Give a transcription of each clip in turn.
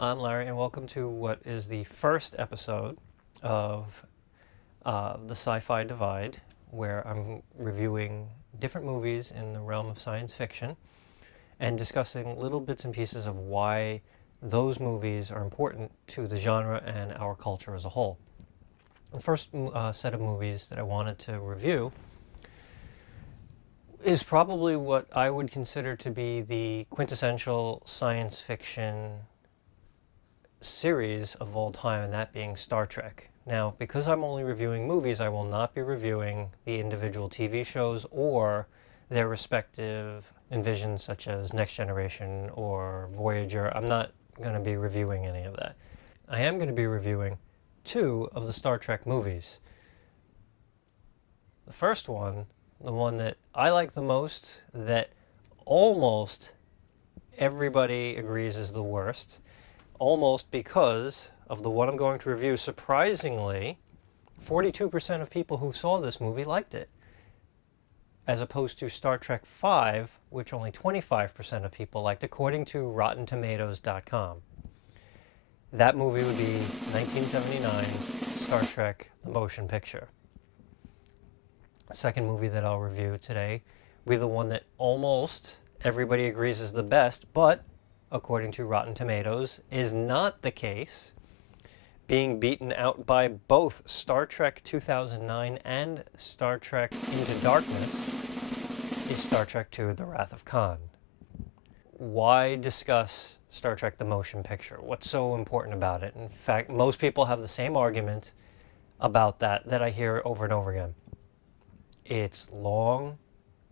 I'm Larry, and welcome to what is the first episode of the Sci-Fi Divide, where I'm reviewing different movies in the realm of science fiction and discussing little bits and pieces of why those movies are important to the genre and our culture as a whole. The first set of movies that I wanted to review is probably what I would consider to be the quintessential science fiction series of all time, and that being Star Trek. Now, because I'm only reviewing movies, I will not be reviewing the individual TV shows or their respective envisions, such as Next Generation or Voyager. I'm not going to be reviewing any of that. I am going to be reviewing two of the Star Trek movies. The first one, the one that I like the most, that almost everybody agrees is the worst, almost because of the one I'm going to review. Surprisingly, 42% of people who saw this movie liked it, as opposed to Star Trek V, which only 25% of people liked, according to RottenTomatoes.com. That movie would be 1979's Star Trek: The Motion Picture. The second movie that I'll review today will be the one that almost everybody agrees is the best, but according to Rotten Tomatoes, is not the case, being beaten out by both Star Trek 2009 and Star Trek Into Darkness, is Star Trek II: The Wrath of Khan. Why discuss Star Trek: The Motion Picture? What's so important about it? In fact, most people have the same argument about that I hear over and over again. It's long,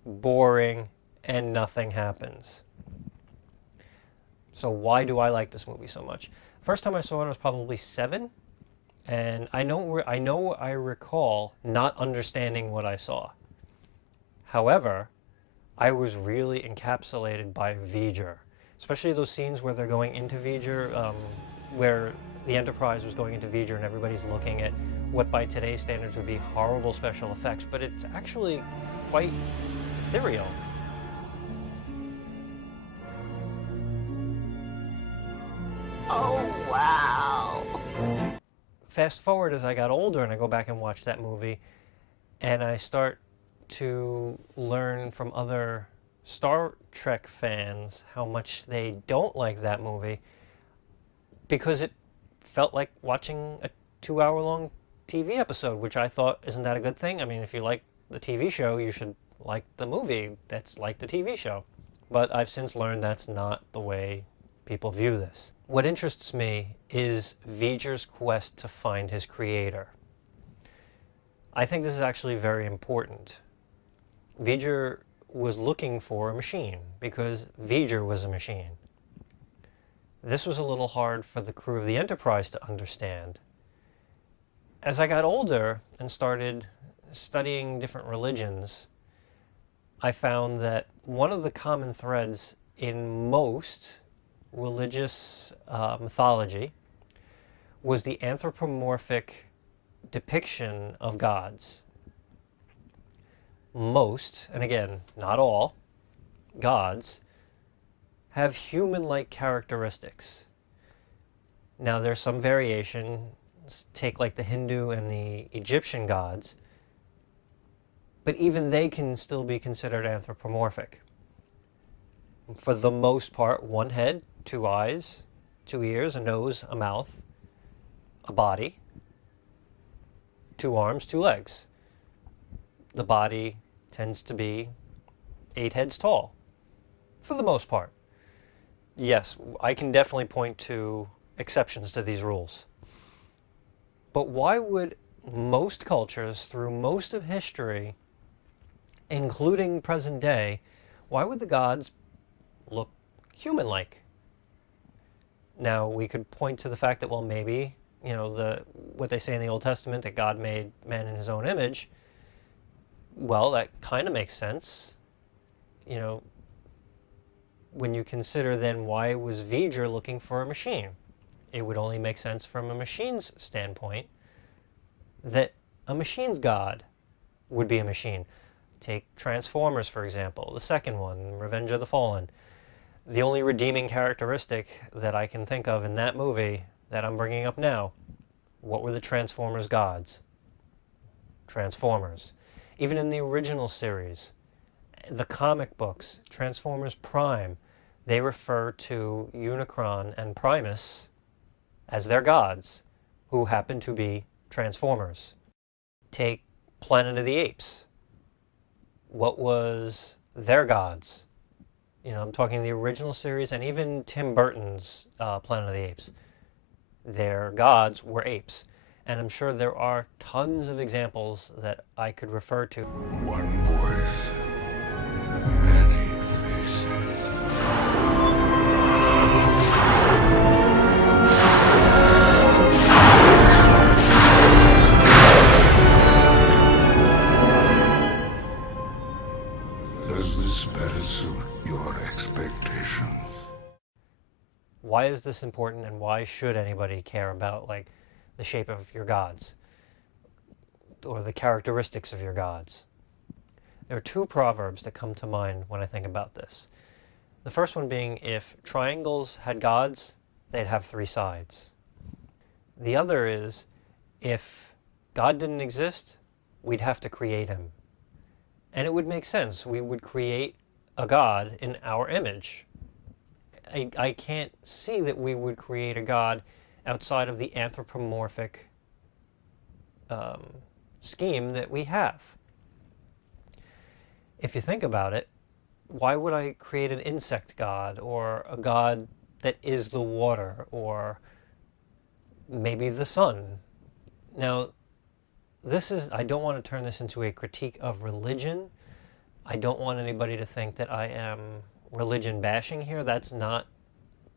boring, and nothing happens. So why do I like this movie so much? First time I saw it, I was probably 7, and I recall not understanding what I saw. However, I was really encapsulated by V'ger, especially those scenes where they're going into V'ger, where the Enterprise was going into V'ger and everybody's looking at what by today's standards would be horrible special effects, but it's actually quite ethereal. Oh, wow. Fast forward as I got older and I go back and watch that movie, and I start to learn from other Star Trek fans how much they don't like that movie, because it felt like watching a 2-hour-long TV episode, which I thought, isn't that a good thing? I mean, if you like the TV show, you should like the movie that's like the TV show. But I've since learned that's not the way people view this. What interests me is V'ger's quest to find his creator. I think this is actually very important. V'ger was looking for a machine because V'ger was a machine. This was a little hard for the crew of the Enterprise to understand. As I got older and started studying different religions, I found that one of the common threads in most religious mythology was the anthropomorphic depiction of gods. Most, and again, not all, gods have human-like characteristics. Now, there's some variation. Take like the Hindu and the Egyptian gods, but even they can still be considered anthropomorphic. For the most part, one head, 2 eyes, 2 ears, a nose, a mouth, a body, 2 arms, 2 legs. The body tends to be 8 heads tall, for the most part. Yes, I can definitely point to exceptions to these rules. But why would most cultures, through most of history, including present day, why would the gods look human-like? Now, we could point to the fact that, well, maybe, what they say in the Old Testament, that God made man in his own image. Well, that kind of makes sense. When you consider then why was V'ger looking for a machine? It would only make sense from a machine's standpoint that a machine's god would be a machine. Take Transformers, for example, the second one, Revenge of the Fallen. The only redeeming characteristic that I can think of in that movie that I'm bringing up now, what were the Transformers gods? Transformers. Even in the original series, the comic books, Transformers Prime, they refer to Unicron and Primus as their gods, who happen to be Transformers. Take Planet of the Apes. What was their gods? You know, I'm talking the original series and even Tim Burton's Planet of the Apes. Their gods were apes. And I'm sure there are tons of examples that I could refer to. One voice, many faces. Does this better suit your expectations? Why is this important, and why should anybody care about like the shape of your gods or the characteristics of your gods? There are two proverbs that come to mind when I think about this. The first one being, if triangles had gods, they'd have three sides. The other is, if God didn't exist, we'd have to create him. And it would make sense. We would create a God in our image. I can't see that we would create a God outside of the anthropomorphic scheme that we have. If you think about it, why would I create an insect god, or a god that is the water, or maybe the sun? Now, I don't want to turn this into a critique of religion. I don't want anybody to think that I am religion bashing here. That's not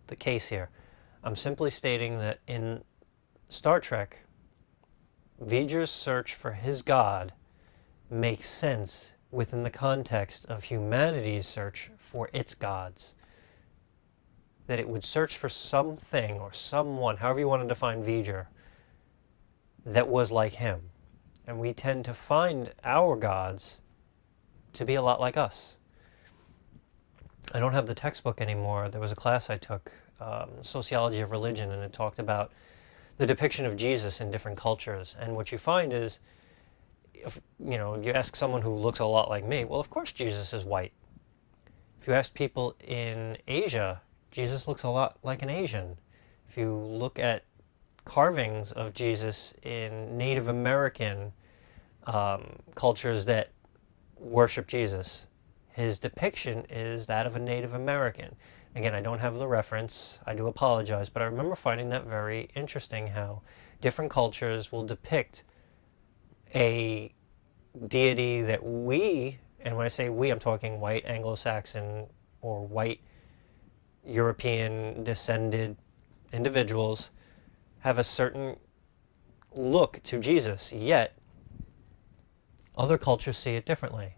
the case here. I'm simply stating that in Star Trek, V'ger's search for his god makes sense within the context of humanity's search for its gods. That it would search for something or someone, however you want to define V'ger, that was like him. And we tend to find our gods to be a lot like us. I don't have the textbook anymore. There was a class I took, Sociology of Religion, and it talked about the depiction of Jesus in different cultures. And what you find is, if you ask someone who looks a lot like me, well, of course Jesus is white. If you ask people in Asia, Jesus looks a lot like an Asian. If you look at carvings of Jesus in Native American cultures that worship Jesus, his depiction is that of a Native American. Again, I don't have the reference. I do apologize, but I remember finding that very interesting, how different cultures will depict a deity that we, and when I say we, I'm talking white Anglo-Saxon or white European descended individuals, have a certain look to Jesus, yet other cultures see it differently.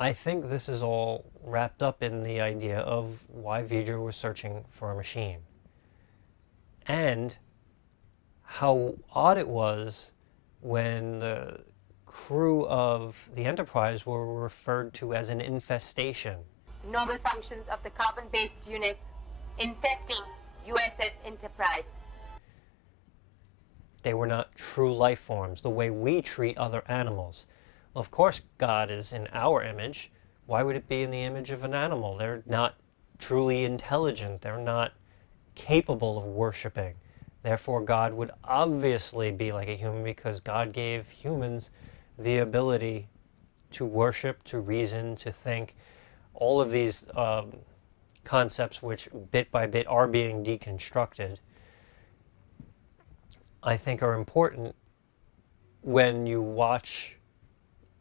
I think this is all wrapped up in the idea of why V'ger was searching for a machine, and how odd it was when the crew of the Enterprise were referred to as an infestation. Normal functions of the carbon-based unit infesting USS Enterprise. They were not true life forms, the way we treat other animals. Well, of course, God is in our image. Why would it be in the image of an animal? They're not truly intelligent. They're not capable of worshiping. Therefore, God would obviously be like a human, because God gave humans the ability to worship, to reason, to think. All of these concepts, which bit by bit are being deconstructed, I think are important when you watch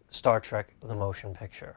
Star Trek, the motion picture.